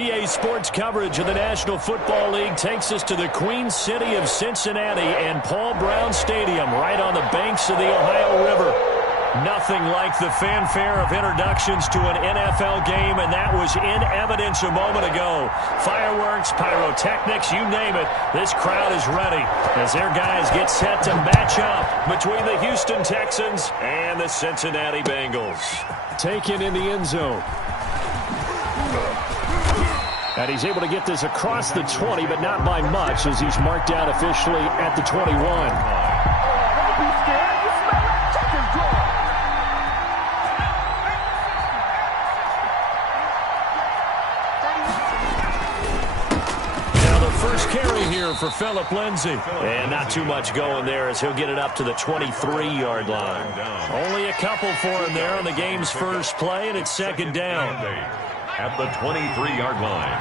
EA Sports coverage of the National Football League takes us to the Queen City of Cincinnati and Paul Brown Stadium right on the banks of the Ohio River. Nothing like the fanfare of introductions to an NFL game, and that was in evidence a moment ago. Fireworks, pyrotechnics, you name it, this crowd is ready as their guys get set to match up between the Houston Texans and the Cincinnati Bengals. Taken in the end zone. And he's able to get this across the 20, but not by much as he's marked down officially at the 21. Now the first carry here for Phillip Lindsay. And not too much going there as he'll get it up to the 23-yard line. Only a couple for him there on the game's first play, and it's second down. At the 23-yard line.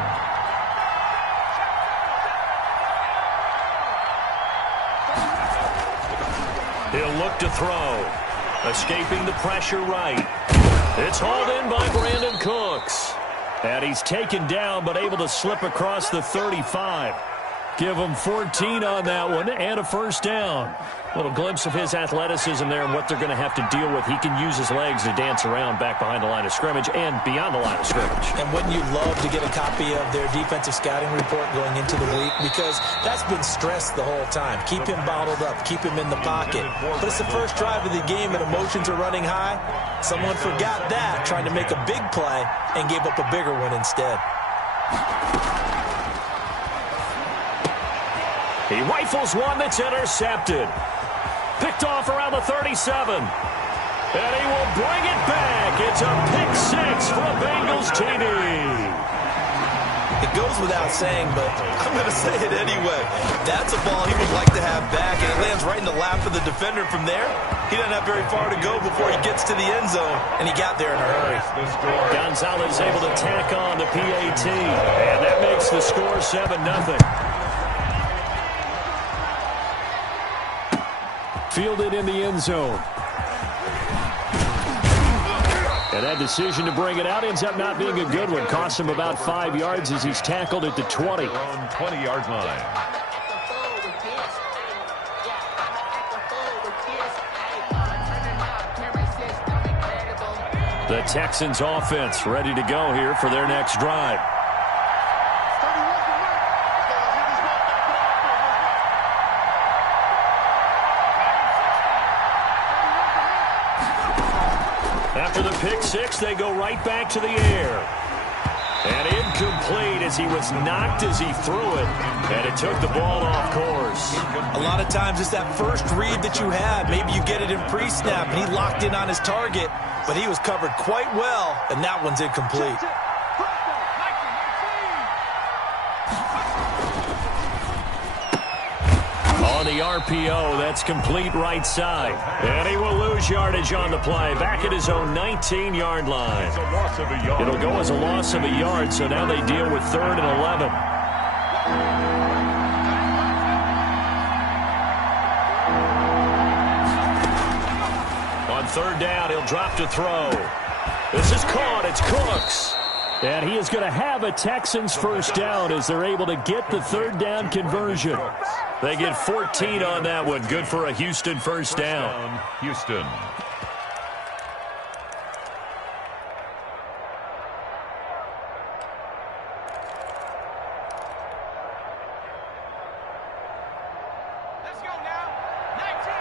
He'll look to throw. Escaping the pressure right. It's hauled in by Brandon Cooks. And he's taken down but able to slip across the 35. Give him 14 on that one and a first down. Little glimpse of his athleticism there and what they're going to have to deal with. He can use his legs to dance around back behind the line of scrimmage and beyond the line of scrimmage. And wouldn't you love to get a copy of their defensive scouting report going into the week? Because that's been stressed the whole time. Keep him bottled up. Keep him in the pocket. But it's the first drive of the game and emotions are running high. Someone forgot that, trying to make a big play and gave up a bigger one instead. He rifles one that's intercepted. Picked off around the 37. And he will bring it back. It's a pick six for a Bengals TD. It goes without saying, but I'm going to say it anyway. That's a ball he would like to have back, and it lands right in the lap of the defender from there. He doesn't have very far to go before he gets to the end zone, and he got there in a hurry. Gonzalez able to tack on the PAT, and that makes the score 7-0. Fielded in the end zone. And that decision to bring it out ends up not being a good one. Costs him about 5 yards as he's tackled at the 20. On 20-yard line. The Texans offense ready to go here for their next drive. After the pick six, they go right back to the air. And incomplete as he was knocked as he threw it. And it took the ball off course. A lot of times it's that first read that you have. Maybe you get it in pre-snap, and he locked in on his target. But he was covered quite well, and that one's incomplete. On the RPO, that's complete right side. And he will lose yardage on the play. Back at his own 19-yard line. It'll go as a loss of a yard, so now they deal with 3rd and 11. On 3rd down, he'll drop to throw. This is caught. It's Cooks. And he is going to have a Texans first down as they're able to get the 3rd down conversion. They get 14 on that one. Good for a Houston first down. Houston. Let's go now. 19,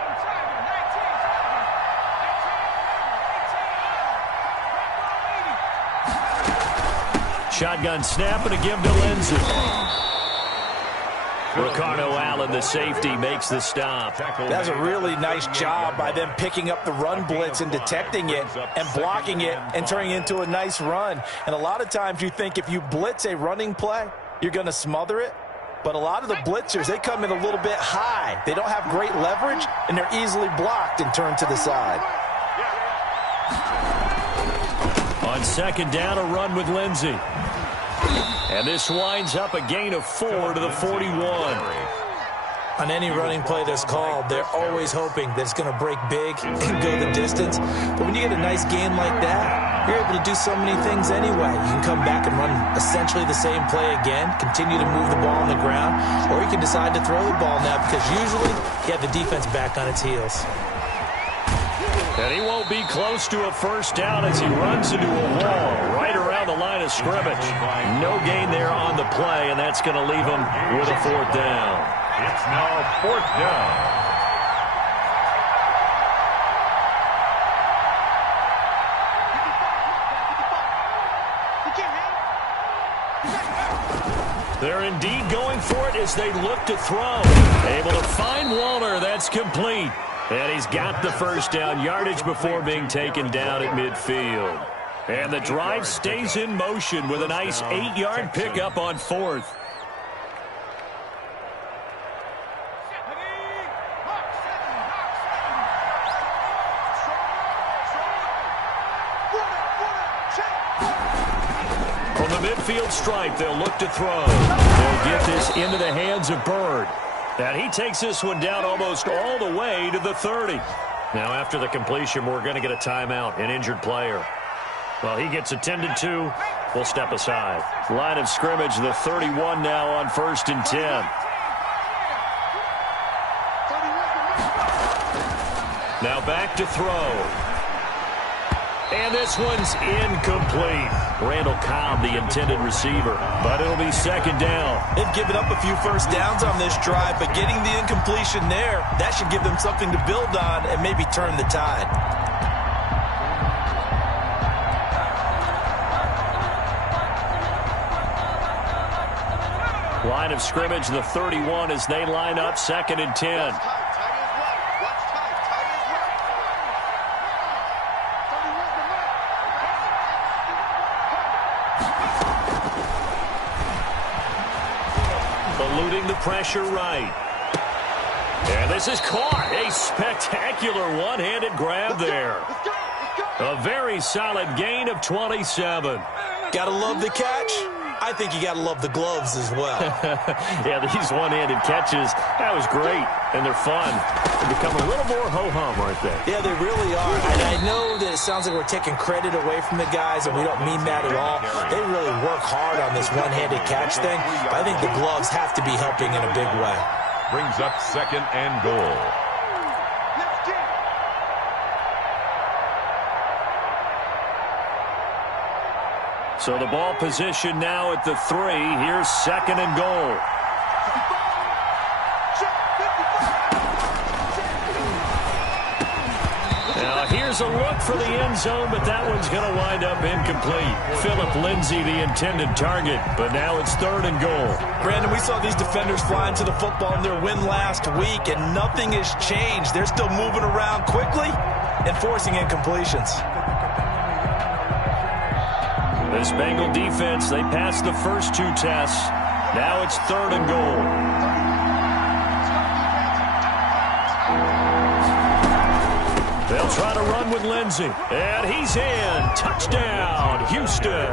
Shotgun snap and a give to Lindsay. Ricardo Allen, the safety, makes the stop. That's a really nice job by them picking up the run blitz and detecting it and blocking it and turning it into a nice run. And a lot of times you think if you blitz a running play, you're going to smother it. But a lot of the blitzers, they come in a little bit high. They don't have great leverage, and they're easily blocked and turned to the side. On 2nd down, a run with Lindsay. And this winds up a gain of 4 to the 41. On any running play that's called, they're always hoping that it's going to break big and go the distance. But when you get a nice gain like that, you're able to do so many things anyway. You can come back and run essentially the same play again, continue to move the ball on the ground, or you can decide to throw the ball now because usually you have the defense back on its heels. And he won't be close to a first down as he runs into a wall right around the line of scrimmage. No gain there on the play, and that's going to leave him with a fourth down. It's now fourth down. They're indeed going for it as they look to throw. Able to find Walner. That's complete. And he's got the first down yardage before being taken down at midfield. And the drive stays in motion with a nice 8-yard pickup on fourth. From the midfield stripe, they'll look to throw. They'll get this into the hands of Bird. And he takes this one down almost all the way to the 30. Now, after the completion, we're going to get a timeout, an injured player. Well, he gets attended to. We'll step aside. Line of scrimmage, the 31 now on 1st and 10. Now back to throw. And this one's incomplete. Randall Cobb, the intended receiver. But it'll be second down. They've given up a few first downs on this drive, but getting the incompletion there, that should give them something to build on and maybe turn the tide. Line of scrimmage, the 31 as they line up 2nd and 10. Eluding the pressure right. And this is caught. A spectacular one-handed grab there. A very solid gain of 27. Gotta love the catch. I think you gotta love the gloves as well. Yeah, these one-handed catches, that was great. And they're fun. They become a little more ho-hum, aren't they? Yeah, they really are. And I know that it sounds like we're taking credit away from the guys, and we don't mean that at all. They really work hard on this one-handed catch thing. But I think the gloves have to be helping in a big way. Brings up 2nd and goal. So the ball position now at the 3. Here's 2nd and goal. Now here's a look for the end zone, but that one's going to wind up incomplete. Philip Lindsay, the intended target, but now it's 3rd and goal. Brandon, we saw these defenders fly into the football in their win last week, and nothing has changed. They're still moving around quickly and forcing incompletions. This Bengal defense, they passed the first 2 tests. Now it's 3rd and goal. They'll try to run with Lindsay. And he's in. Touchdown, Houston.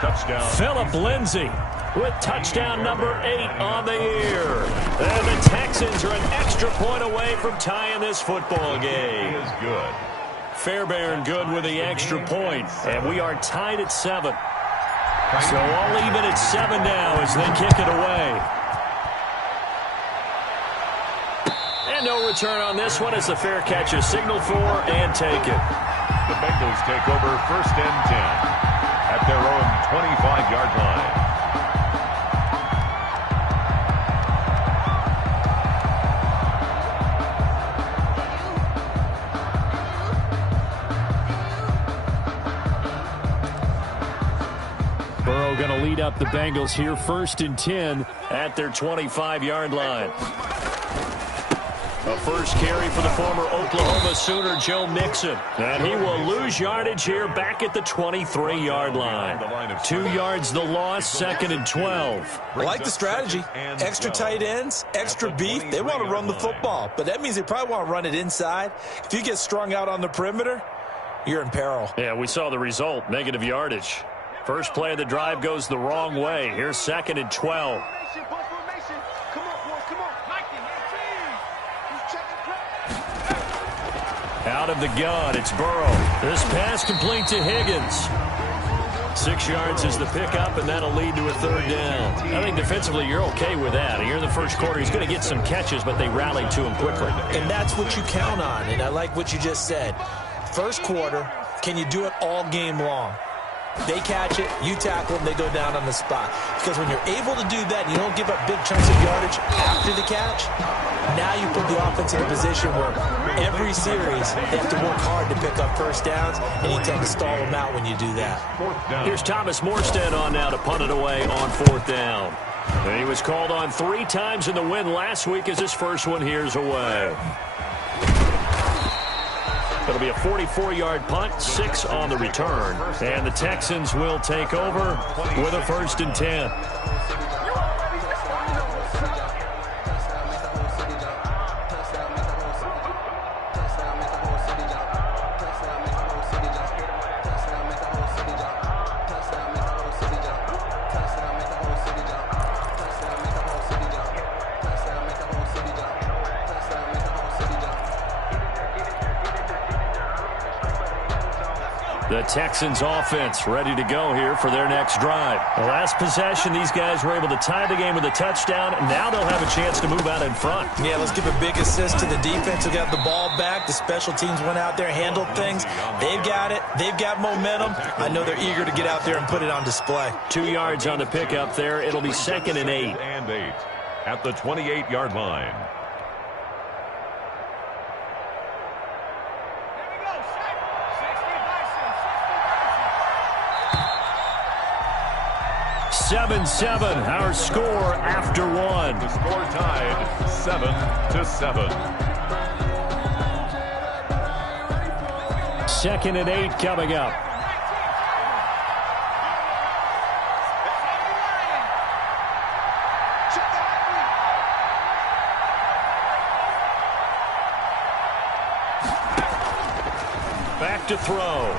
Touchdown. Philip Lindsay with touchdown number 8 on the year. And the Texans are an extra point away from tying this football game. He is good. Fairbairn good with the extra point, and we are tied at 7. So all even at 7 now as they kick it away. And no return on this one as the fair catch is signaled for and taken. The Bengals take over 1st and 10 at their own 25-yard line. Burrow going to lead up the Bengals here 1st and 10 at their 25-yard line. A first carry for the former Oklahoma Sooner, Joe Mixon. And he will lose yardage here back at the 23-yard line. 2 yards the loss, 2nd and 12. I like the strategy. Extra tight ends, extra beef. They want to run the football, but that means they probably want to run it inside. If you get strung out on the perimeter, you're in peril. Yeah, we saw the result, negative yardage. First play of the drive goes the wrong way. Here's 2nd and 12. Out of the gun, it's Burrow. This pass complete to Higgins. 6 yards is the pickup, and that'll lead to a third down. I think defensively you're okay with that. Here in the first quarter, he's going to get some catches, but they rallied to him quickly. And that's what you count on, and I like what you just said. First quarter, can you do it all game long? They catch it, you tackle them, they go down on the spot. Because when you're able to do that, you don't give up big chunks of yardage after the catch, now you put the offense in a position where every series they have to work hard to pick up first downs, and you tend to stall them out when you do that. Here's Thomas Morstead on now to punt it away on 4th down. And he was called on 3 times in the win last week as his first one here's away. It'll be a 44-yard punt, 6 on the return. And the Texans will take over with a 1st and 10. The Texans offense ready to go here for their next drive. The last possession, these guys were able to tie the game with a touchdown, and now they'll have a chance to move out in front. Yeah, let's give a big assist to the defense who got the ball back. The special teams went out there, handled things. They've got it. They've got momentum. I know they're eager to get out there and put it on display. 2 yards on the pickup there. It'll be 2nd and 8. And 8 at the 28-yard line. 7-7, our score after 1. The score tied 7-7. 2nd and 8 coming up. Back to throw.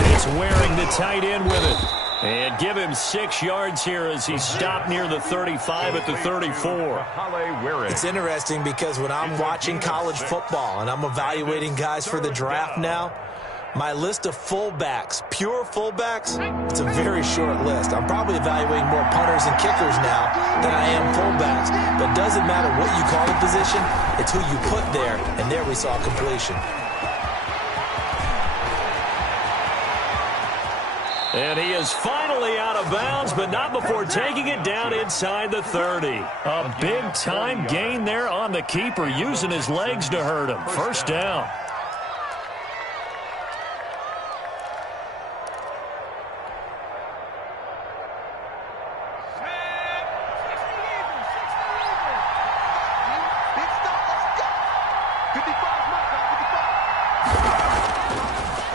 It's Waring, the tight end, with it. And give him 6 yards here as he stopped near the 35 at the 34. It's interesting because when I'm watching college football and I'm evaluating guys for the draft now, my list of fullbacks, pure fullbacks, it's a very short list. I'm probably evaluating more punters and kickers now than I am fullbacks. But it doesn't matter what you call the position, it's who you put there, and there we saw completion. And he is finally out of bounds, but not before taking it down inside the 30. A big-time gain there on the keeper, using his legs to hurt him. First down.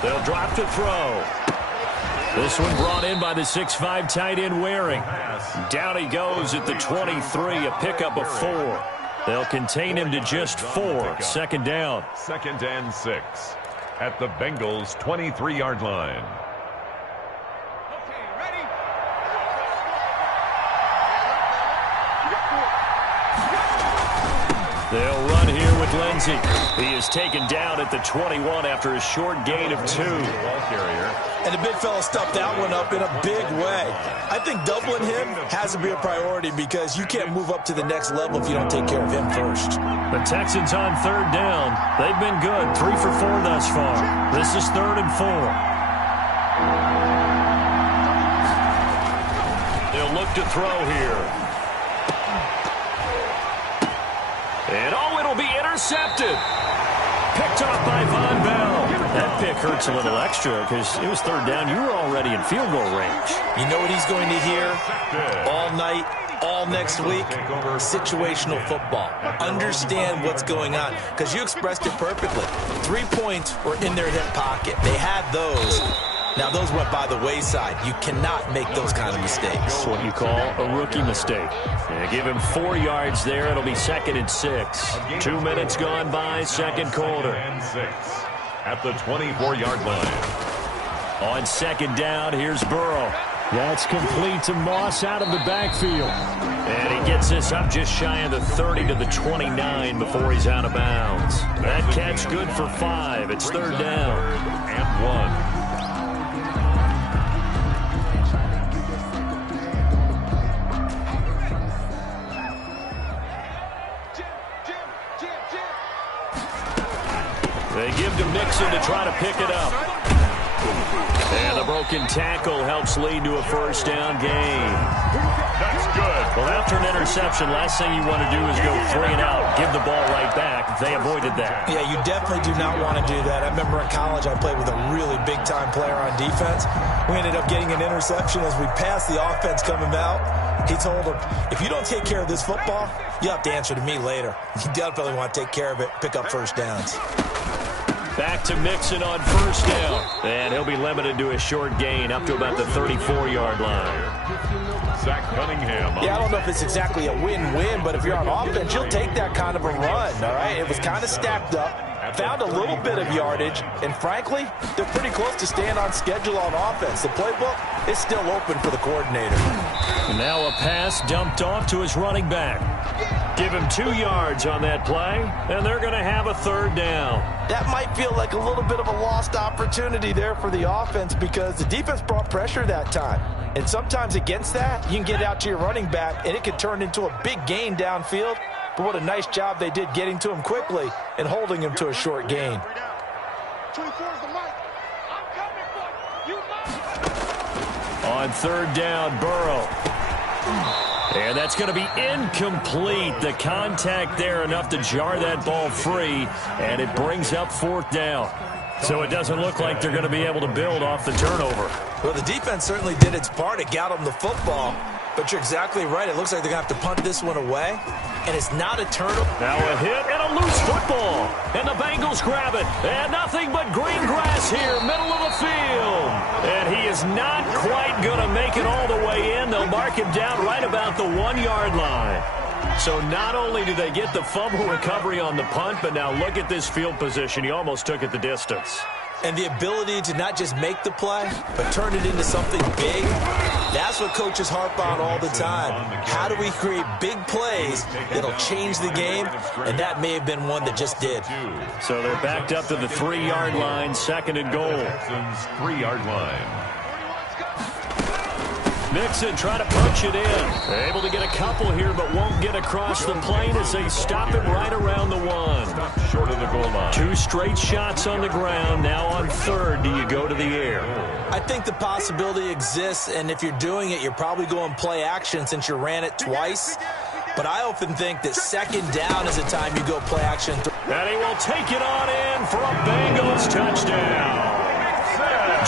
They'll drop to throw. This one brought in by the 6'5" tight end Waring. Down he goes at the 23, a pickup of 4. They'll contain him to just 4. Second down. 2nd and 6 at the Bengals' 23-yard line. They'll run here with Lindsey. He is taken down at the 21 after a short gain of 2. And the big fella stuffed that one up in a big way. I think doubling him has to be a priority because you can't move up to the next level if you don't take care of him first. The Texans on 3rd down. They've been good, 3 for 4 thus far. This is 3rd and 4. They'll look to throw here. And it'll be intercepted. Picked off by Von Bell. That pick hurts a little extra because it was 3rd down. You were already in field goal range. You know what he's going to hear all night, all next week? Situational football. Understand what's going on because you expressed it perfectly. 3 points were in their hip pocket. They had those. Now, those went by the wayside. You cannot make those kind of mistakes. That's what you call a rookie mistake. And give him 4 yards there. It'll be 2nd and 6. 2 minutes gone by, second quarter. 2nd and 6 at the 24-yard line. On 2nd down, here's Burrow. That's complete to Moss out of the backfield. And he gets this up just shy of the 30 to the 29 before he's out of bounds. That catch good for 5. It's third down. And 1. They give to Mixon to try to pick it up. And the broken tackle helps lead to a first down gain. That's good. Well, after an interception, last thing you want to do is go 3 and out, give the ball right back. They avoided that. Yeah, you definitely do not want to do that. I remember in college I played with a really big-time player on defense. We ended up getting an interception as we passed the offense coming out. He told him, if you don't take care of this football, you have to answer to me later. You definitely want to take care of it, pick up first downs. Back to Mixon on first down. And he'll be limited to a short gain up to about the 34-yard line. Zach Cunningham. Yeah, I don't know if it's exactly a win-win, but if you're on offense, you'll take that kind of a run, all right? It was kind of stacked up, found a little bit of yardage, and frankly, they're pretty close to staying on schedule on offense. The playbook is still open for the coordinator. And now a pass dumped off to his running back. Give him 2 yards on that play, and they're going to have a third down. That might feel like a little bit of a lost opportunity there for the offense because the defense brought pressure that time. And sometimes against that, you can get out to your running back, and it can turn into a big gain downfield. But what a nice job they did getting to him quickly and holding him to a short gain. On third down, Burrow. And that's going to be incomplete. The contact there enough to jar that ball free, and it brings up fourth down. So it doesn't look like they're going to be able to build off the turnover. Well, the defense certainly did its part. It got them the football. But you're exactly right. It looks like they're going to have to punt this one away. And it's not a turnover. Now a hit and a loose football. And the Bengals grab it. And nothing but green grass here, middle of the field. And he is not quite going to make it all the way in. They'll mark him down right about the 1-yard line. So not only do they get the fumble recovery on the punt, but now look at this field position. He almost took it the distance. And the ability to not just make the play, but turn it into something big, that's what coaches harp on all the time. How do we create big plays that'll change the game? And that may have been one that just did. So they're backed up to the 3-yard line, second and goal. Texans 3-yard line. Mixon trying to punch it in. They're able to get a couple here, but won't get across the plane as they stop him right around the 1. Short of the goal line. 2 straight shots on the ground. Now on third, do you go to the air? I think the possibility exists, and if you're doing it, you're probably going play action since you ran it twice. But I often think that second down is the time you go play action. And he will take it on in for a Bengals touchdown.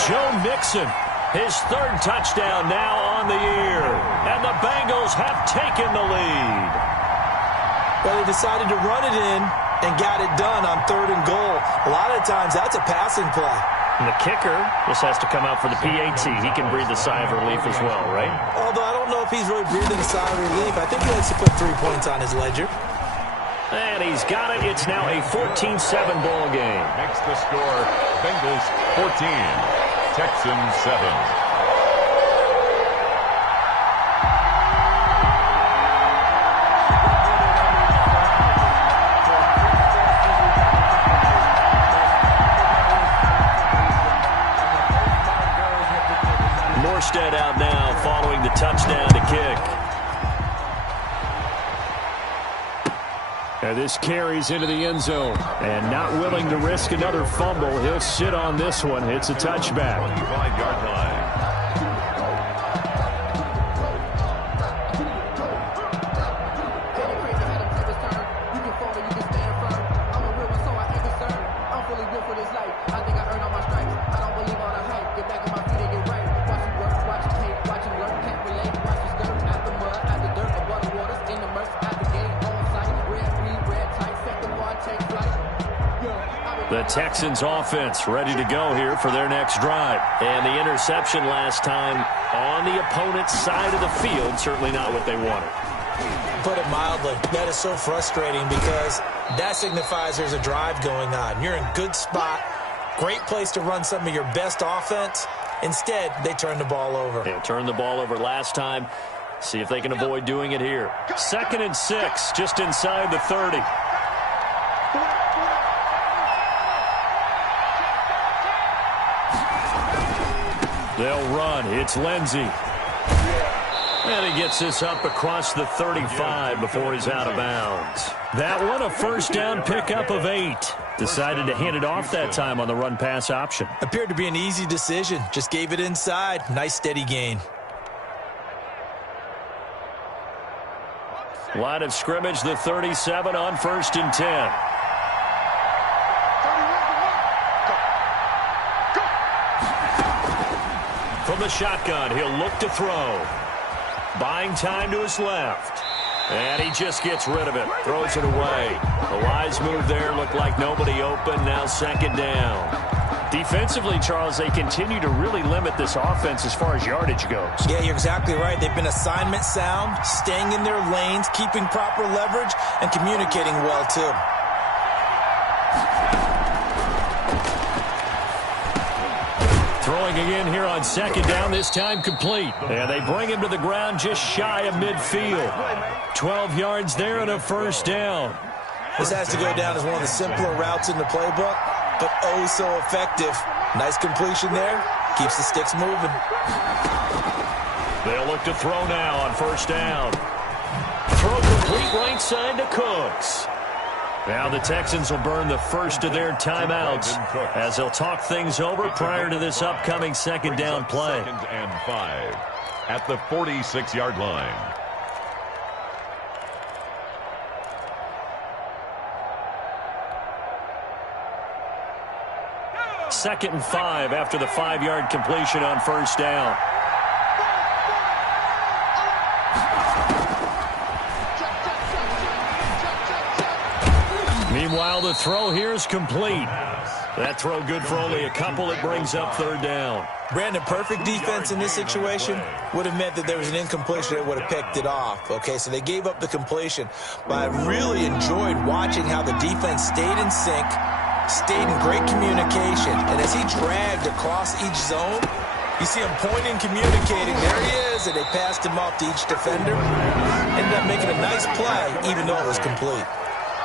Joe Mixon. His third touchdown now on the year. And the Bengals have taken the lead. Well, they decided to run it in and got it done on third and goal. A lot of times, that's a passing play. And the kicker just has to come out for the PAT. He can breathe a sigh of relief as well, right? Although I don't know if he's really breathing a sigh of relief. I think he likes to put 3 points on his ledger. And he's got it. It's now a 14-7 ball game. Makes the score Bengals 14. Texans 7. Morstead out now following the touchdown to kick. And this carries into the end zone. And not willing to risk another fumble. He'll sit on this one. It's a touchback. 25-yard line. The Texans offense ready to go here for their next drive. And the interception last time on the opponent's side of the field, certainly not what they wanted. Put it mildly, that is so frustrating because that signifies there's a drive going on. You're in good spot, great place to run some of your best offense, Instead, they turn the ball over. They turned the ball over last time. See if they can avoid doing it here. 2nd and 6, just inside the 30. They'll run. It's Lindsey. And he gets this up across the 35 before he's out of bounds. That one a first down pickup of 8. Decided to hand it off that time on the run-pass option. Appeared to be an easy decision. Just gave it inside. Nice steady gain. Line of scrimmage, the 37 on 1st and 10. From the shotgun, he'll look to throw. Buying time to his left. And he just gets rid of it. Throws it away. The wise move there. Looked like nobody open. Now 2nd down. Defensively, Charles, they continue to really limit this offense as far as yardage goes. Yeah, you're exactly right. They've been assignment sound, staying in their lanes, keeping proper leverage, and communicating well, too. Throwing again here on 2nd down, this time complete. And they bring him to the ground just shy of midfield. 12 yards there and a first down. This has to go down as one of the simpler routes in the playbook, but oh so effective. Nice completion there. Keeps the sticks moving. They'll look to throw now on 1st down. Throw complete right side to Cooks. Now the Texans will burn the first of their timeouts as they'll talk things over prior to this upcoming 2nd down play. 2nd and 5 at the 46-yard line. Second and 5 after the 5-yard completion on 1st down. Meanwhile, the throw here is complete. That throw good for only a couple. It brings up 3rd down. Brandon, perfect defense in this situation would have meant that there was an incompletion that would have picked it off. Okay, so they gave up the completion. But I really enjoyed watching how the defense stayed in sync, stayed in great communication. And as he dragged across each zone, you see him pointing, communicating. There he is, and they passed him off to each defender. Ended up making a nice play, even though it was complete.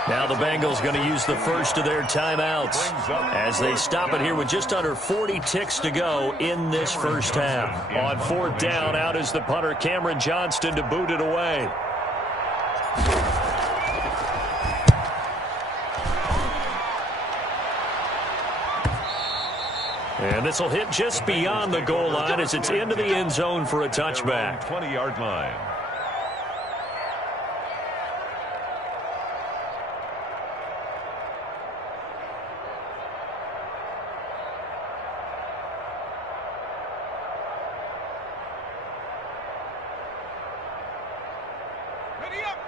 Now the Bengals going to use the first of their timeouts as they stop it here with just under 40 ticks to go in this first half. On 4th down, out is the punter, Cameron Johnston, to boot it away. And this will hit just beyond the goal line as it's into the end zone for a touchback. 20-yard line.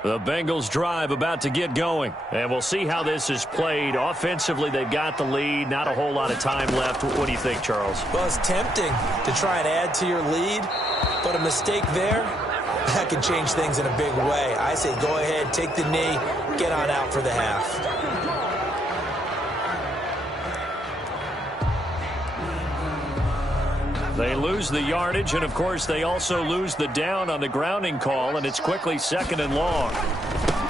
The Bengals drive about to get going. And we'll see how this is played. Offensively, they've got the lead. Not a whole lot of time left. What do you think, Charles? Well, it's tempting to try and add to your lead, but a mistake there, that can change things in a big way. I say go ahead, take the knee, get on out for the half. They lose the yardage, and, of course, they also lose the down on the grounding call, and it's quickly 2nd and long.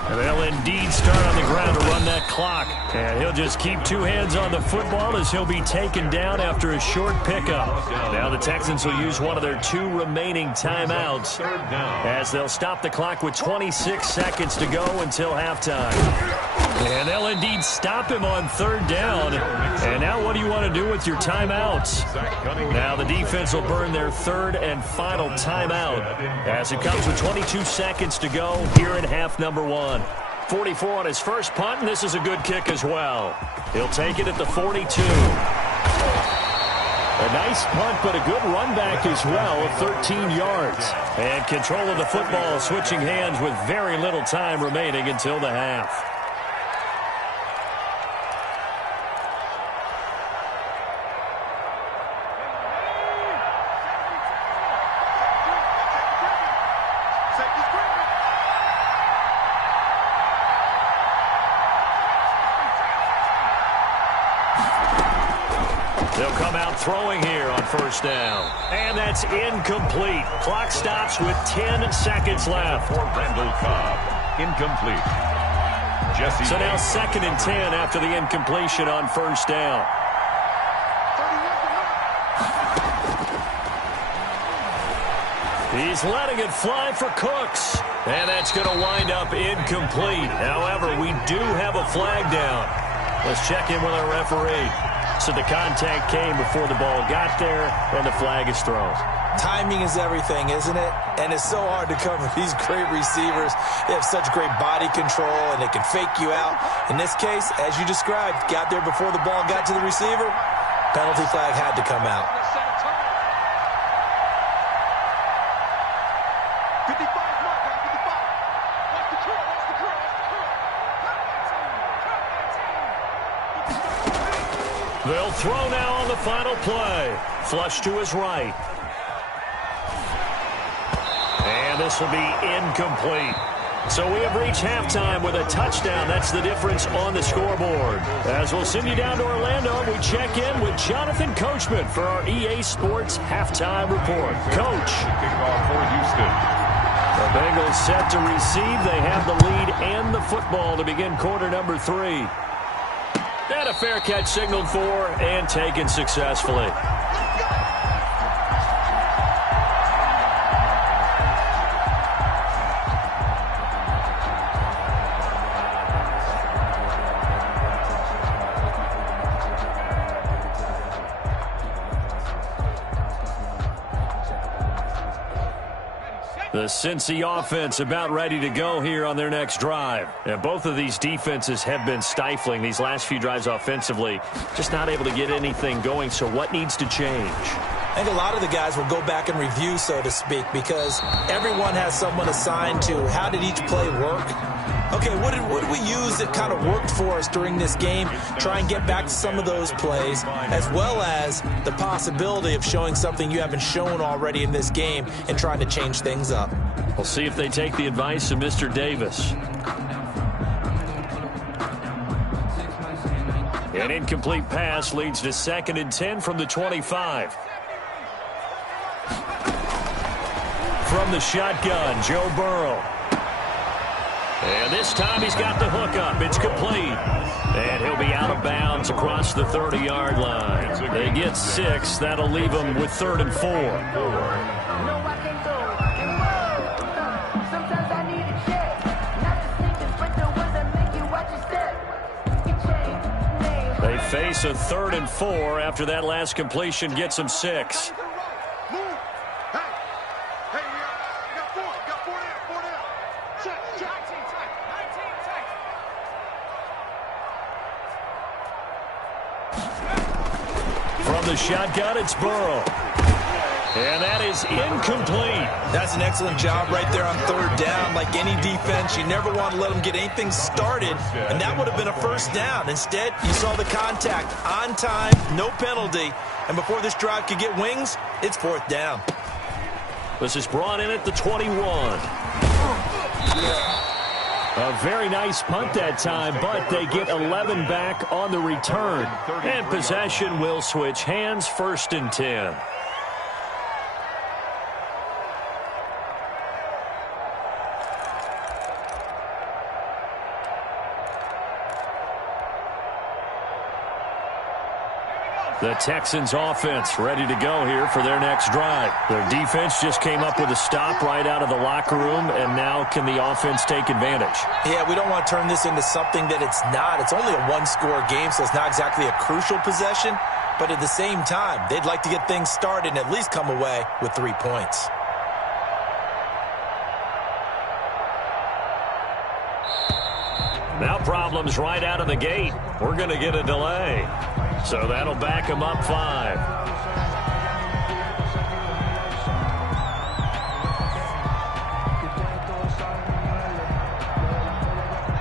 And they'll indeed start on the ground to run that clock. And he'll just keep 2 hands on the football as he'll be taken down after a short pickup. Now the Texans will use one of their 2 remaining timeouts as they'll stop the clock with 26 seconds to go until halftime. And they'll indeed stop him on 3rd down. And now what do you want to do with your timeouts? Now the defense will burn their 3rd and final timeout as it comes with 22 seconds to go here in half number 1. 44 on his first punt, and this is a good kick as well. He'll take it at the 42. A nice punt, but a good run back as well of 13 yards. And control of the football, switching hands with very little time remaining until the half. They'll come out throwing here on first down. And that's incomplete. Clock stops with 10 seconds left. For Randall Cobb, incomplete. Jesse so now 2nd and 10 after the incompletion on first down. He's letting it fly for Cooks. And that's going to wind up incomplete. However, we do have a flag down. Let's check in with our referee. So the contact came before the ball got there, and the flag is thrown. Timing is everything, isn't it? And it's so hard to cover these great receivers. They have such great body control, and they can fake you out. In this case, as you described, got there before the ball got to the receiver. Penalty flag had to come out. 55 mark, 55. What's the curl? What's the curl? They'll throw now on the final play. Flush to his right. And this will be incomplete. So we have reached halftime with a touchdown. That's the difference on the scoreboard. As we'll send you down to Orlando, we check in with Jonathan Coachman for our EA Sports Halftime Report. Coach. Kickoff for Houston. The Bengals set to receive. They have the lead and the football to begin quarter number 3. And a fair catch signaled for and taken successfully. The Cincy offense about ready to go here on their next drive. And both of these defenses have been stifling these last few drives offensively. Just not able to get anything going, so what needs to change? I think a lot of the guys will go back and review, so to speak, because everyone has someone assigned to how did each play work. Okay, what did we use that kind of worked for us during this game? Try and get back to some of those plays, as well as the possibility of showing something you haven't shown already in this game and trying to change things up. We'll see if they take the advice of Mr. Davis. An incomplete pass leads to 2nd and 10 from the 25. From the shotgun, Joe Burrow. And this time he's got the hook up. It's complete. And he'll be out of bounds across the 30-yard line. They get 6. That'll leave them with 3rd and 4. They face a 3rd and 4 after that last completion gets them 6. From the shotgun, it's Burrow. And that is incomplete. That's an excellent job right there on 3rd down. Like any defense, you never want to let them get anything started, and that would have been a 1st down. Instead, you saw the contact on time, no penalty, and before this drive could get wings, it's 4th down. This is brought in at the 21. A very nice punt that time, but they get 11 back on the return. And possession will switch hands, 1st and 10. The Texans offense ready to go here for their next drive. Their defense just came up with a stop right out of the locker room, and now can the offense take advantage? Yeah, we don't want to turn this into something that it's not. It's only a 1-score game, so it's not exactly a crucial possession. But at the same time, they'd like to get things started and at least come away with 3 points. Now problems right out of the gate. We're going to get a delay. So that'll back them up 5.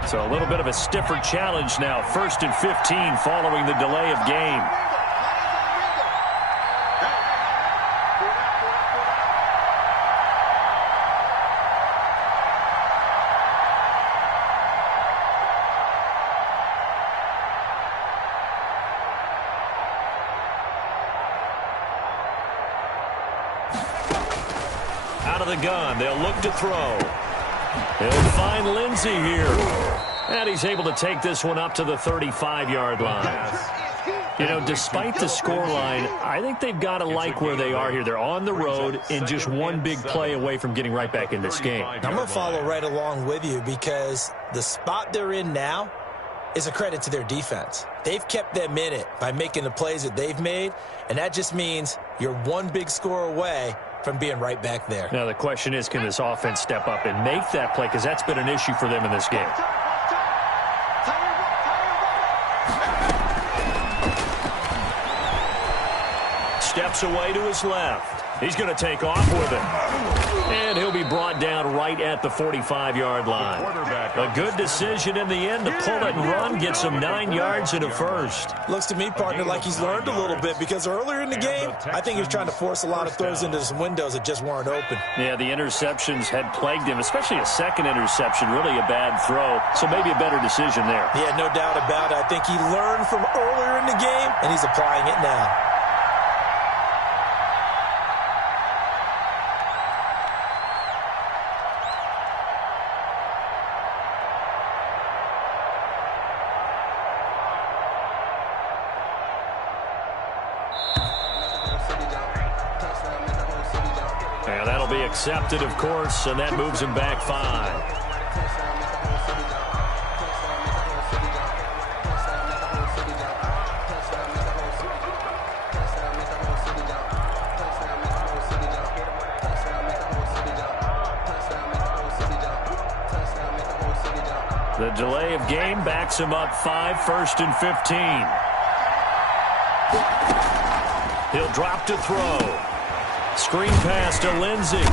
So a little bit of a stiffer challenge now. 1st and 15 following the delay of game. out of the gun. They'll look to throw. He'll find Lindsey here. And he's able to take this one up to the 35-yard line. You know, despite the scoreline, I think they've got to like where they are here. They're on the road and just one big play away from getting right back in this game. I'm going to follow right along with you because the spot they're in now is a credit to their defense. They've kept them in it by making the plays that they've made, and that just means you're one big score away from being right back there. Now, the question is, can this offense step up and make that play? Because that's been an issue for them in this game. Steps away to his left. He's going to take off with it. And he'll be brought down right at the 45-yard line. A good decision in the end to pull it and run, get some 9 yards and a first. Looks to me, partner, like he's learned a little bit because earlier in the game, I think he was trying to force a lot of throws into some windows that just weren't open. Yeah, the interceptions had plagued him, especially a second interception, really a bad throw. So maybe a better decision there. Yeah, no doubt about it. I think he learned from earlier in the game, and he's applying it now. And that'll be accepted, of course, and that moves him back 5. The delay of game backs him up 5, 1st and 15. He'll drop to throw. Screen pass to Lindsey.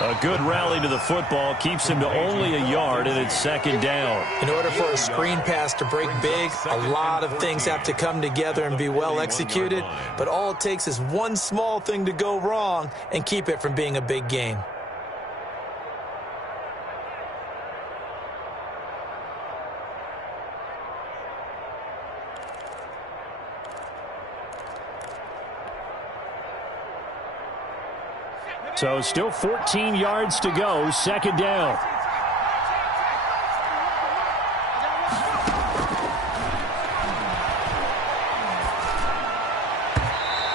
A good rally to the football keeps him to only a yard, and it's 2nd down. In order for a screen pass to break big, a lot of things have to come together and be well executed, but all it takes is one small thing to go wrong and keep it from being a big game. So still 14 yards to go, 2nd down.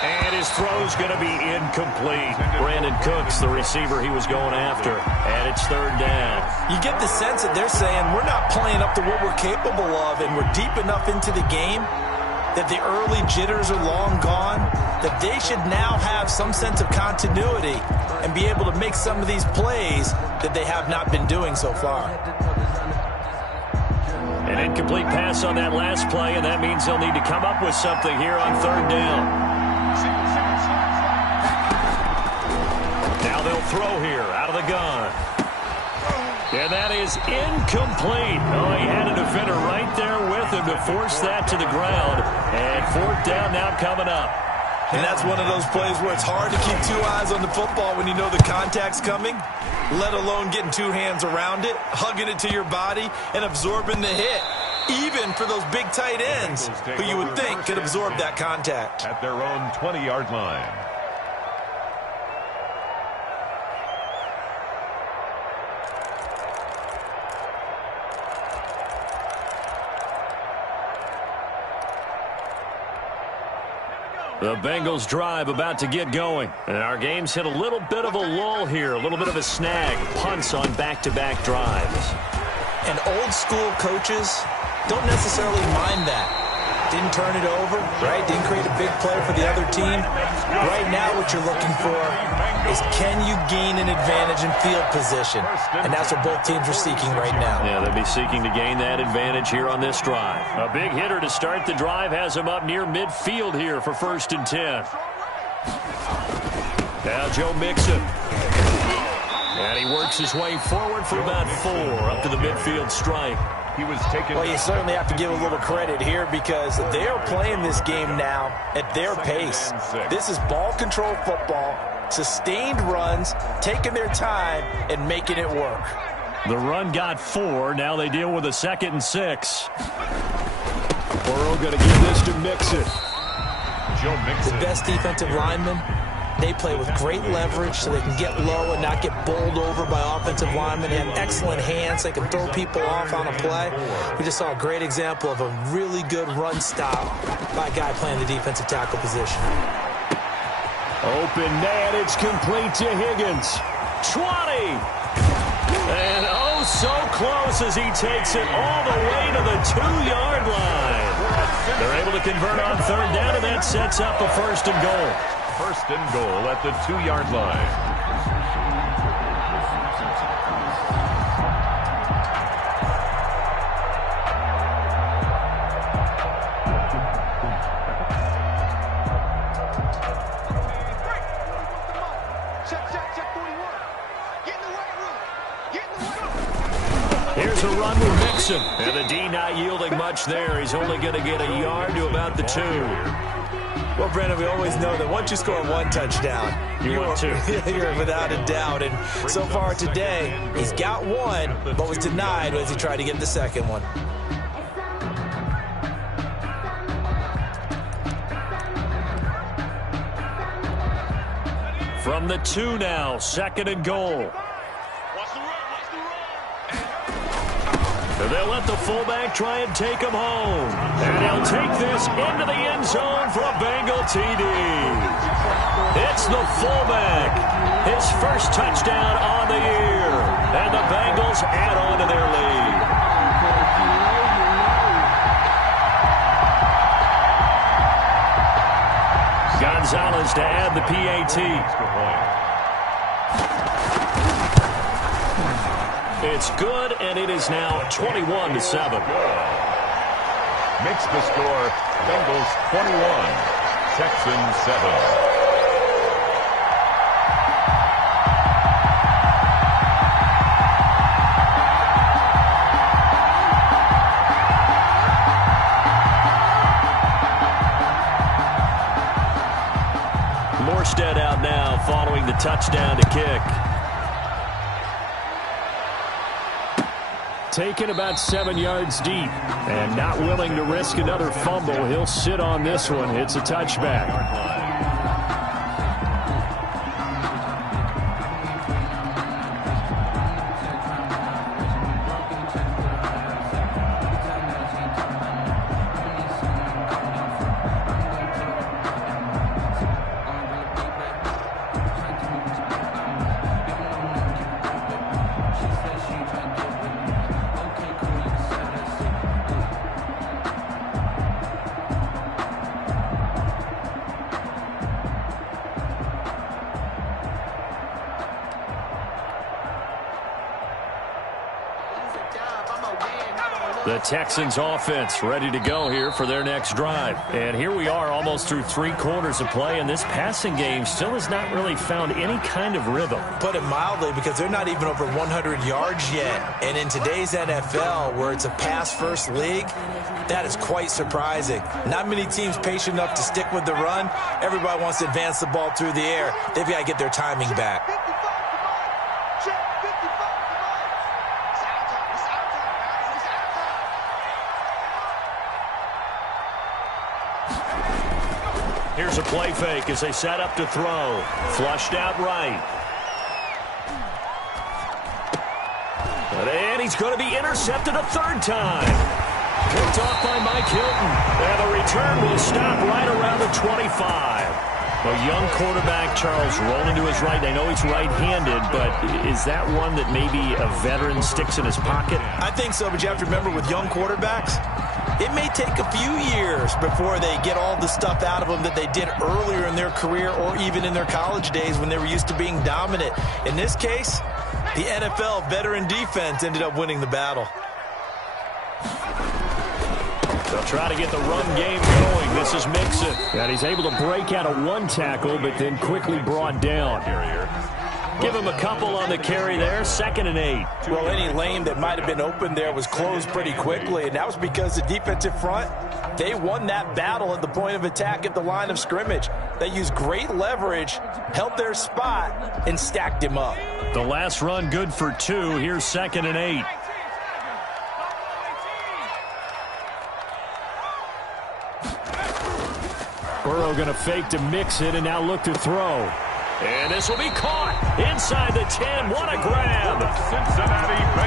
And his throw's going to be incomplete. Brandon Cooks, the receiver he was going after, and it's 3rd down. You get the sense that they're saying we're not playing up to what we're capable of, and we're deep enough into the game that the early jitters are long gone, that they should now have some sense of continuity and be able to make some of these plays that they have not been doing so far. An incomplete pass on that last play, and that means they'll need to come up with something here on 3rd down. Now they'll throw here out of the gun. And that is incomplete. Oh, he had a defender right there with him to force that to the ground. And 4th down now coming up. And that's one of those plays where it's hard to keep 2 eyes on the football when you know the contact's coming, let alone getting 2 hands around it, hugging it to your body, and absorbing the hit, even for those big tight ends who you would think could absorb that contact. At their own 20-yard line. The Bengals drive about to get going. And our game's hit a little bit of a lull here, a little bit of a snag. Punts on back-to-back drives. And old school coaches don't necessarily mind that. Didn't turn it over, right? Didn't create a big play for the other team. Right now what you're looking for is can you gain an advantage in field position? And that's what both teams are seeking right now. Yeah, they'll be seeking to gain that advantage here on this drive. A big hitter to start the drive has him up near midfield here for 1st and 10. Now Joe Mixon. And he works his way forward for about 4 up to the midfield stripe. He was taken. Well, you certainly have to give a little credit here because they are playing this game now at their pace. This is ball control football, sustained runs, taking their time and making it work. The run got 4. Now they deal with a 2nd and 6. Burrow going to give this to Mixon. Joe Mixon. The best defensive lineman They play with great leverage so they can get low and not get bowled over by offensive linemen. They have excellent hands. They can throw people off on a play. We just saw a great example of a really good run stop by a guy playing the defensive tackle position. Open man, it's complete to Higgins. 20! And oh, so close as he takes it all the way to the 2-yard line. They're able to convert on third down, and that sets up a first and goal. First and goal at the 2-yard line. Here's a run with Mixon. And the D not yielding much there. He's only going to get a yard to about the 2. Well, Brandon, we always know that once you score one touchdown, you're without a doubt. And so far today, he's got one, but was denied as he tried to get the second one. From the 2 now, second and goal. They'll let the fullback try and take him home. And he'll take this into the end zone for a Bengal TD. It's the fullback. His first touchdown on the year. And the Bengals add on to their lead. Gonzalez to add the PAT. It's good, and it is now 21-7. Makes the score Bengals 21, Texans 7. Morstead out now following the touchdown to kick. Taken about 7 yards deep and not willing to risk another fumble. He'll sit on this one. It's a touchback. The Texans offense ready to go here for their next drive. And here we are almost through 3 quarters of play, and this passing game still has not really found any kind of rhythm. Put it mildly, because they're not even over 100 yards yet. And in today's NFL, where it's a pass-first league, that is quite surprising. Not many teams patient enough to stick with the run. Everybody wants to advance the ball through the air. They've got to get their timing back. Here's a play fake as they set up to throw. Flushed out right. And he's going to be intercepted a third time. Picked off by Mike Hilton. And the return will stop right around the 25. A young quarterback, Charles, rolling to his right. I know he's right-handed, but is that one that maybe a veteran sticks in his pocket? I think so, but you have to remember with young quarterbacks, it may take a few years before they get all the stuff out of them that they did earlier in their career or even in their college days when they were used to being dominant. In this case, the NFL veteran defense ended up winning the battle. They'll try to get the run game going. This is Mixon. And he's able to break out of one tackle, but then quickly brought down. Give him a couple on the carry there. 2nd and 8. Well, any lane that might have been open there was closed pretty quickly, and that was because the defensive front, they won that battle at the point of attack at the line of scrimmage. They used great leverage, held their spot, and stacked him up. The last run good for 2. Here's 2nd and 8. Burrow going to fake to mix it and now look to throw. And this will be caught inside the 10. What a grab.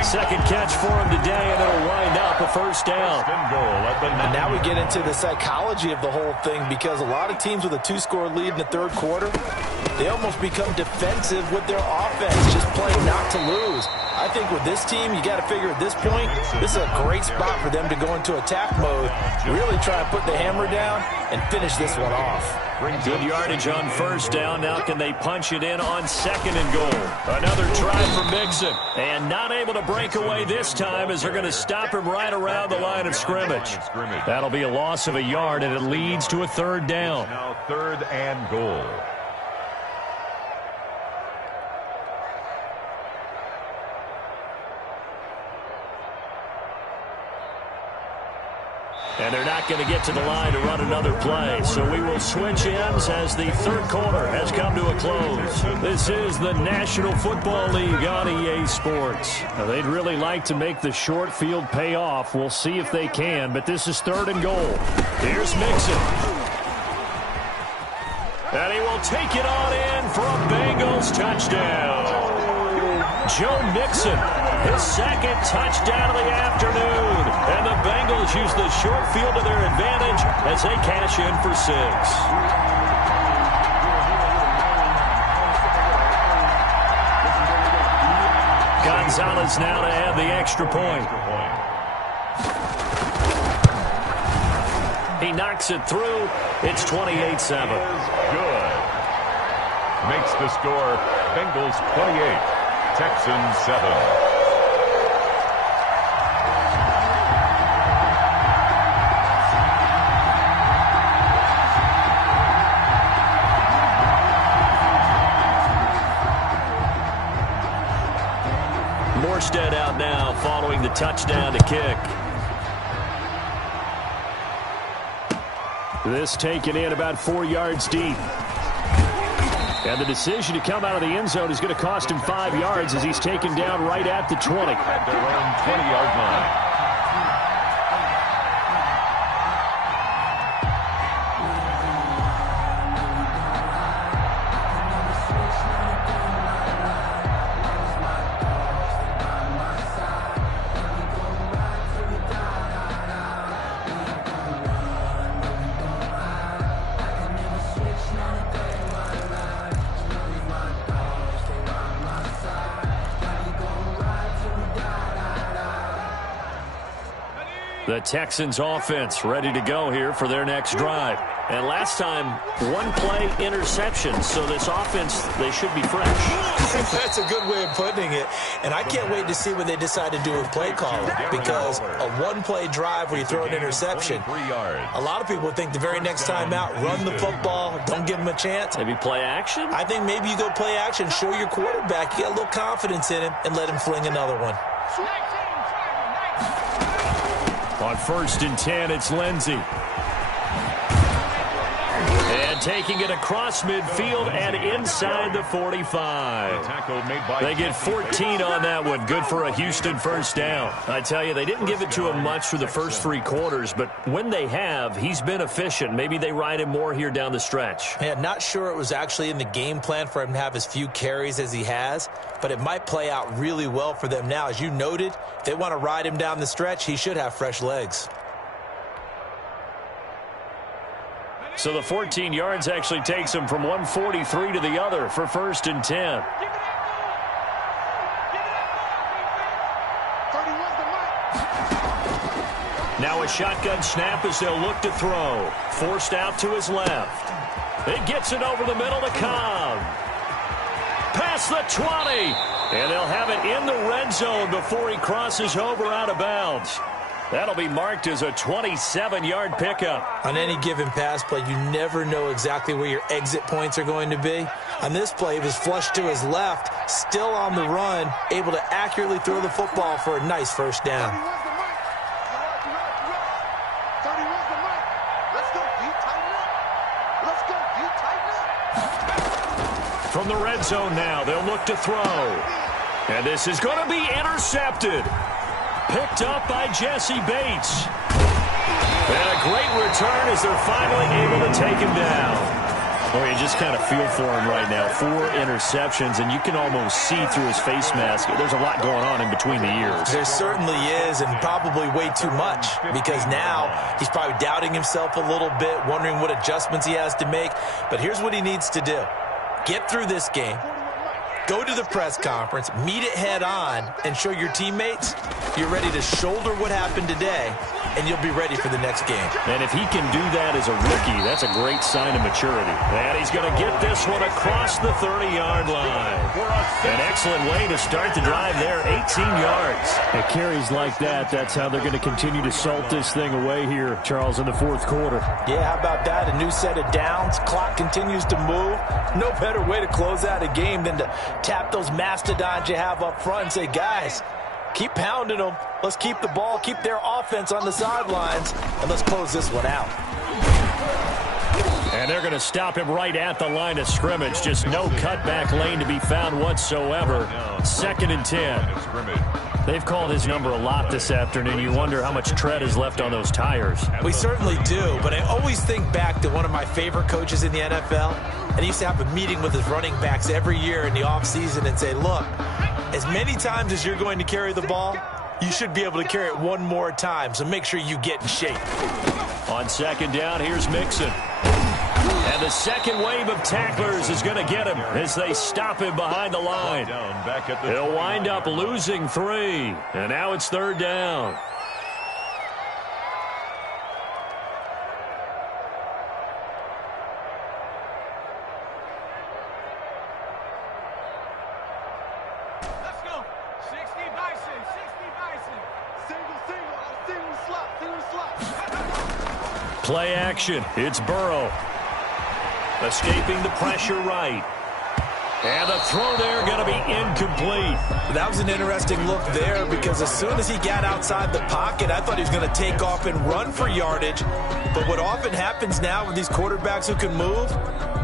Second catch for him today, and it'll wind up a first down. And now we get into the psychology of the whole thing, because a lot of teams with a 2-score lead in the third quarter, they almost become defensive with their offense, just playing not to lose. I think with this team, you got to figure at this point, this is a great spot for them to go into attack mode, really try to put the hammer down and finish this one off. Good yardage on first down. Now can they punch it in on second and goal? Another try for Mixon. And not able to break away this time, as they're going to stop him right around the line of scrimmage. That'll be a loss of a yard, and it leads to a third down. Now third and goal. And they're not going to get to the line to run another play. So we will switch ends as the third quarter has come to a close. This is the National Football League on EA Sports. Now, they'd really like to make the short field pay off. We'll see if they can, but this is third and goal. Here's Mixon. And he will take it on in for a Bengals touchdown. Joe Mixon, his second touchdown of the afternoon. And the Bengals use the short field to their advantage as they cash in for 6. Gonzalez now to add the extra point. He knocks it through. It's 28-7. Good. Makes the score Bengals 28, Texans 7. Morstead out now following the touchdown to kick. This taken in about 4 yards deep. And the decision to come out of the end zone is going to cost him 5 yards as he's taken down right at the 20. At their own 20-yard line. The Texans offense ready to go here for their next drive. And last time, one play interception. So this offense, they should be fresh. That's a good way of putting it. And I can't wait to see what they decide to do with play calling. Because a one-play drive where you throw an interception, a lot of people think the very next time out, run the football, don't give them a chance. Maybe play action? I think maybe you go play action, show your quarterback, you get a little confidence in him, and let him fling another one. On 1st and 10, it's Lindsey. And taking it across midfield and inside the 45. They get 14 on that one. Good for a Houston first down. I tell you, they didn't give it to him much for the first 3 quarters, but when they have, he's been efficient. Maybe they ride him more here down the stretch. Yeah, not sure it was actually in the game plan for him to have as few carries as he has, but it might play out really well for them now. As you noted, if they want to ride him down the stretch, he should have fresh legs. So the 14 yards actually takes him from 143 to the other for 1st and 10. Now a shotgun snap as they'll look to throw. Forced out to his left. It gets it over the middle to Cobb. Past the 20. And they'll have it in the red zone before he crosses over out of bounds. That'll be marked as a 27-yard pickup. On any given pass play, you never know exactly where your exit points are going to be. On this play, he was flushed to his left, still on the run, able to accurately throw the football for a nice first down. From the red zone now, they'll look to throw. And this is going to be intercepted. Picked up by Jesse Bates. And a great return as they're finally able to take him down. Oh, you just kind of feel for him right now. 4 interceptions, and you can almost see through his face mask. There's a lot going on in between the ears. There certainly is, and probably way too much, because now he's probably doubting himself a little bit, wondering what adjustments he has to make. But here's what he needs to do. Get through this game, go to the press conference, meet it head on, and show your teammates you're ready to shoulder what happened today, and you'll be ready for the next game. And if he can do that as a rookie, that's a great sign of maturity. And he's going to get this one across the 30-yard line. An excellent way to start the drive there, 18 yards. At carries like that, that's how they're going to continue to salt this thing away here, Charles, in the fourth quarter. Yeah, how about that? A new set of downs. Clock continues to move. No better way to close out a game than to tap those mastodons you have up front and say, guys, keep pounding them. Let's keep the ball, keep their offense on the sidelines, and let's close this one out. And they're going to stop him right at the line of scrimmage. Just no cutback lane to be found whatsoever. 2nd and 10. They've called his number a lot this afternoon. You wonder how much tread is left on those tires. We certainly do, but I always think back to one of my favorite coaches in the NFL, and he used to have a meeting with his running backs every year in the offseason and say, look, as many times as you're going to carry the ball, you should be able to carry it one more time, so make sure you get in shape. On 2nd down, here's Mixon. And the second wave of tacklers is going to get him as they stop him behind the line. He'll wind up losing 3, and now it's 3rd down. Play action. It's Burrow. Escaping the pressure right. And the throw there going to be incomplete. That was an interesting look there because as soon as he got outside the pocket, I thought he was going to take off and run for yardage. But what often happens now with these quarterbacks who can move,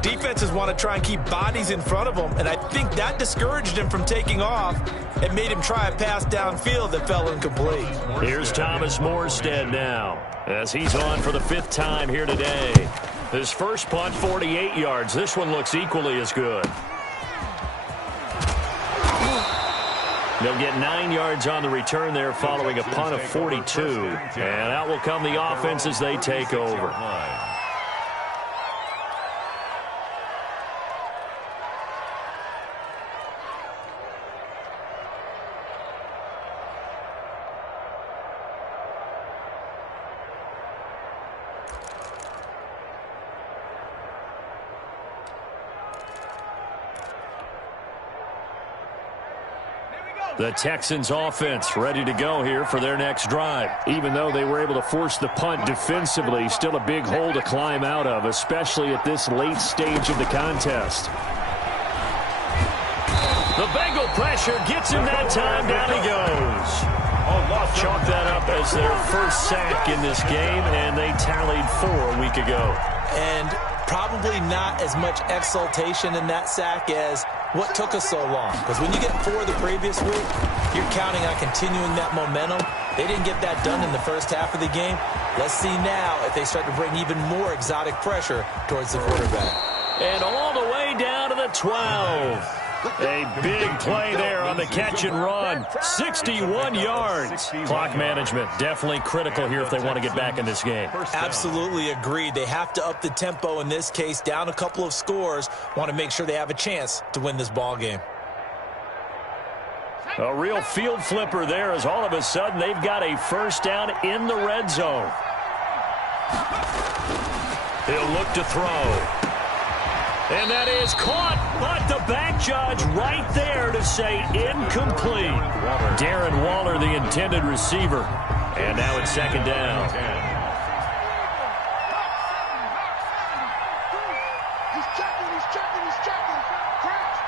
defenses want to try and keep bodies in front of them. And I think that discouraged him from taking off and made him try a pass downfield that fell incomplete. Here's Thomas Morstead now as he's on for the 5th time here today. His first punt, 48 yards. This one looks equally as good. They'll get 9 yards on the return there following a punt of 42. And out will come the offense as they take over. The Texans offense ready to go here for their next drive. Even though they were able to force the punt defensively, still a big hole to climb out of, especially at this late stage of the contest. The Bengal pressure gets him that time. Down he goes. Chalk that up as their first sack in this game, and they tallied 4 a week ago. And probably not as much exultation in that sack as what took us so long. Because when you get 4 the previous week, you're counting on continuing that momentum. They didn't get that done in the first half of the game. Let's see now if they start to bring even more exotic pressure towards the quarterback. And all the way down to the 12. A big play there on the catch and run. 61 yards. Clock management definitely critical here if they want to get back in this game. Absolutely agreed. They have to up the tempo in this case, down a couple of scores. Want to make sure they have a chance to win this ball game. A real field flipper there as all of a sudden they've got a first down in the red zone. He'll look to throw. And that is caught, but the back judge right there to say incomplete. Darren Waller, the intended receiver. And now it's 2nd down. He's checking. Crash.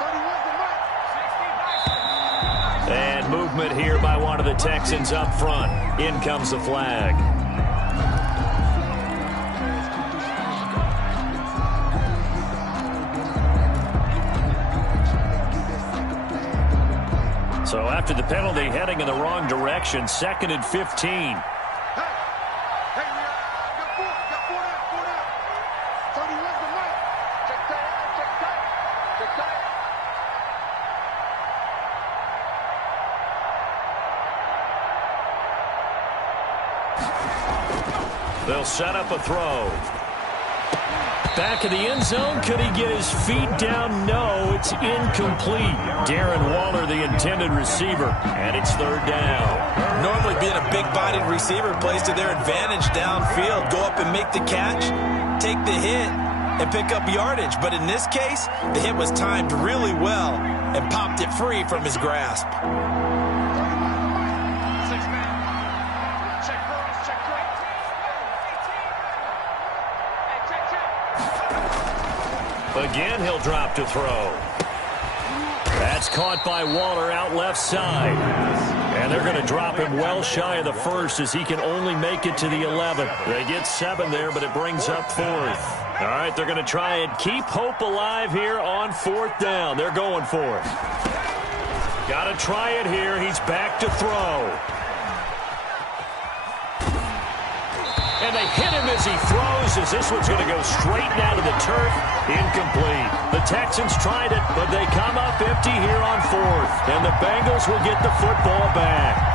31's the mark. And movement here by one of the Texans up front. In comes the flag. So after the penalty, heading in the wrong direction, 2nd and 15. Hey, They'll set up a throw. Back in the end zone. Could he get his feet down? No, it's incomplete. Darren Waller, the intended receiver, and it's third down. Normally being a big-bodied receiver plays to their advantage downfield. Go up and make the catch, take the hit, and pick up yardage. But in this case, the hit was timed really well and popped it free from his grasp. Again, he'll drop to throw. That's caught by Waller out left side. And they're going to drop him well shy of the first as he can only make it to the 11. They get 7 there, but it brings up 4th. All right, they're going to try and keep hope alive here on 4th down. They're going for it. Got to try it here. He's back to throw. And they hit him as he throws, as this one's going to go straight down to the turf. Incomplete. The Texans tried it, but they come up empty here on 4th. And the Bengals will get the football back.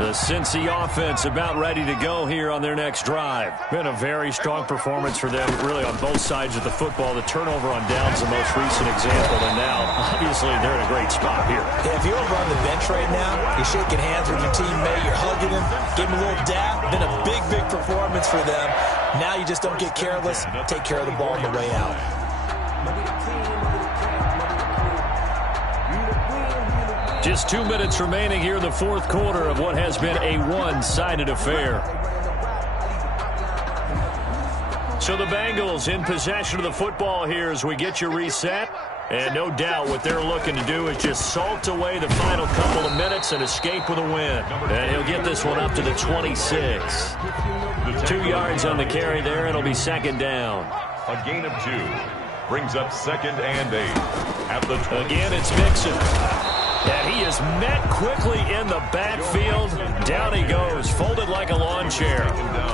The Cincy offense about ready to go here on their next drive. Been a very strong performance for them, really, on both sides of the football. The turnover on downs, the most recent example, and now, obviously, they're in a great spot here. Yeah, if you're over on the bench right now, you're shaking hands with your teammate, you're hugging him, give him a little dap. Been a big, big performance for them. Now you just don't get careless. Take care of the ball on the way out. Just 2 minutes remaining here in the 4th quarter of what has been a one-sided affair. So the Bengals in possession of the football here as we get you reset. And no doubt what they're looking to do is just salt away the final couple of minutes and escape with a win. And he'll get this one up to the 26. 2 yards on the carry there. It'll be 2nd down. A gain of 2 brings up 2nd and 8 at the 20. Again, it's Mixon. And he is met quickly in the backfield. Down he goes, folded like a lawn chair.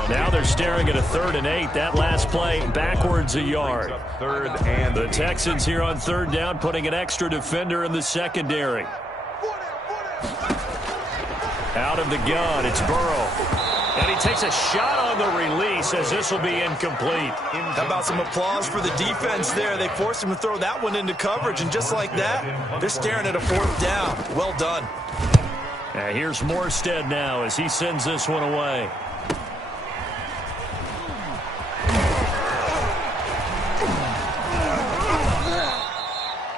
Now they're staring at a 3rd and 8. That last play backwards a yard. 3rd and the Texans here on 3rd down, putting an extra defender in the secondary. Out of the gun, it's Burrow. And he takes a shot on the release as this will be incomplete. How about some applause for the defense there? They forced him to throw that one into coverage, and just like that, they're staring at a 4th down. Well done. And here's Morstead now as he sends this one away.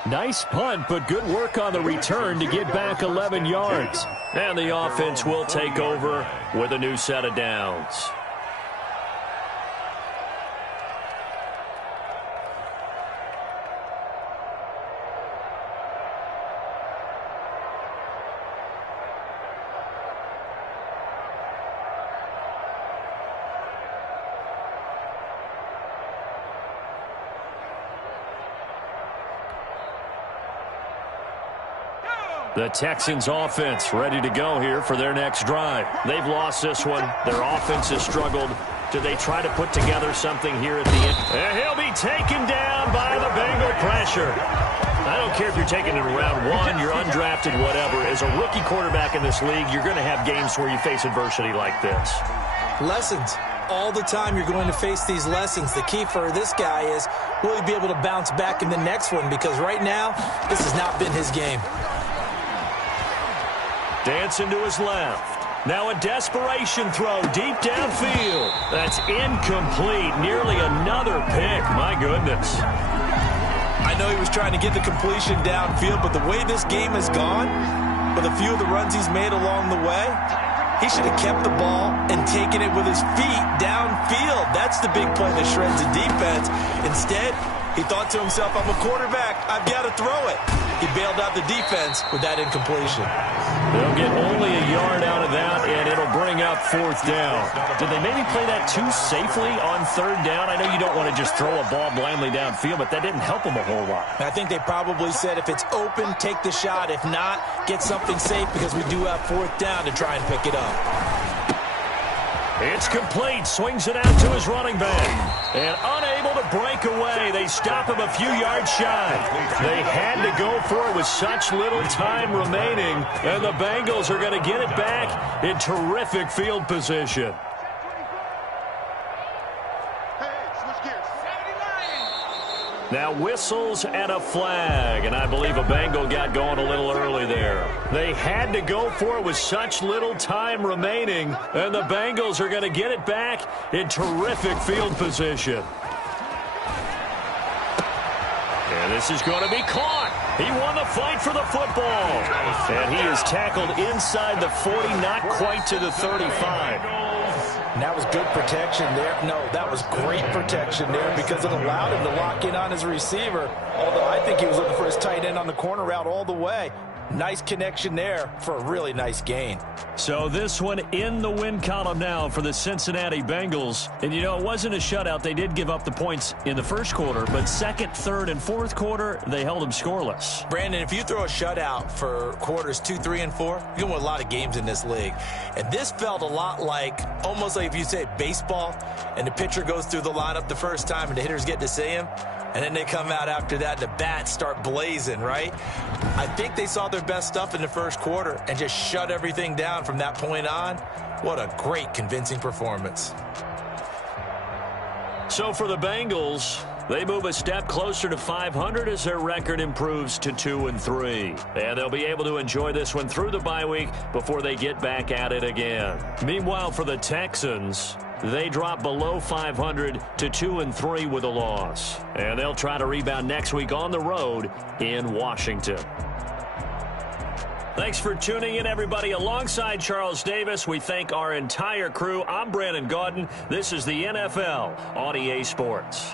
Nice punt, but good work on the return to get back 11 yards. And the offense will take over with a new set of downs. The Texans offense ready to go here for their next drive. They've lost this one. Their offense has struggled. Do they try to put together something here at the end? And he'll be taken down by the Bengal pressure. I don't care if you're taking it in round 1, you're undrafted, whatever. As a rookie quarterback in this league, you're going to have games where you face adversity like this. Lessons. All the time you're going to face these lessons. The key for this guy is, will he be able to bounce back in the next one? Because right now, this has not been his game. Dancing to his left. Now a desperation throw deep downfield. That's incomplete. Nearly another pick. My goodness. I know he was trying to get the completion downfield, but the way this game has gone, with a few of the runs he's made along the way, he should have kept the ball and taken it with his feet downfield. That's the big play that shreds the defense. Instead, he thought to himself, I'm a quarterback. I've got to throw it. He bailed out the defense with that incompletion. They'll get only a yard out of that, and it'll bring up 4th down. Did they maybe play that too safely on 3rd down? I know you don't want to just throw a ball blindly downfield, but that didn't help them a whole lot. I think they probably said if it's open, take the shot. If not, get something safe because we do have 4th down to try and pick it up. It's complete. Swings it out to his running back. And unable able to break away. They stop him a few yards shy. They had to go for it with such little time remaining, and the Bengals are going to get it back in terrific field position. Now whistles and a flag, and I believe a Bengal got going a little early there. They had to go for it with such little time remaining, and the Bengals are going to get it back in terrific field position. And this is going to be caught. He won the fight for the football. And he is tackled inside the 40, not quite to the 35. And that was good protection there. No, that was great protection there because it allowed him to lock in on his receiver. Although I think he was looking for his tight end on the corner route all the way. Nice connection there for a really nice gain. So this one in the win column now for the Cincinnati Bengals. And, you know, it wasn't a shutout. They did give up the points in the first quarter, but second, third, and fourth quarter, they held them scoreless. Brandon, if you throw a shutout for quarters 2, 3, and 4, you can win a lot of games in this league. And this felt a lot like, almost like if you say baseball, and the pitcher goes through the lineup the first time and the hitters get to see him, and then they come out after that and the bats start blazing, right? I think they saw their best stuff in the first quarter and just shut everything down from that point on. What a great, convincing performance. So for the Bengals, they move a step closer to 500 as their record improves to 2-3. And they'll be able to enjoy this one through the bye week before they get back at it again. Meanwhile, for the Texans, they drop below 500 to 2-3 with a loss. And they'll try to rebound next week on the road in Washington. Thanks for tuning in, everybody. Alongside Charles Davis, we thank our entire crew. I'm Brandon Gaudin. This is the NFL on EA Sports.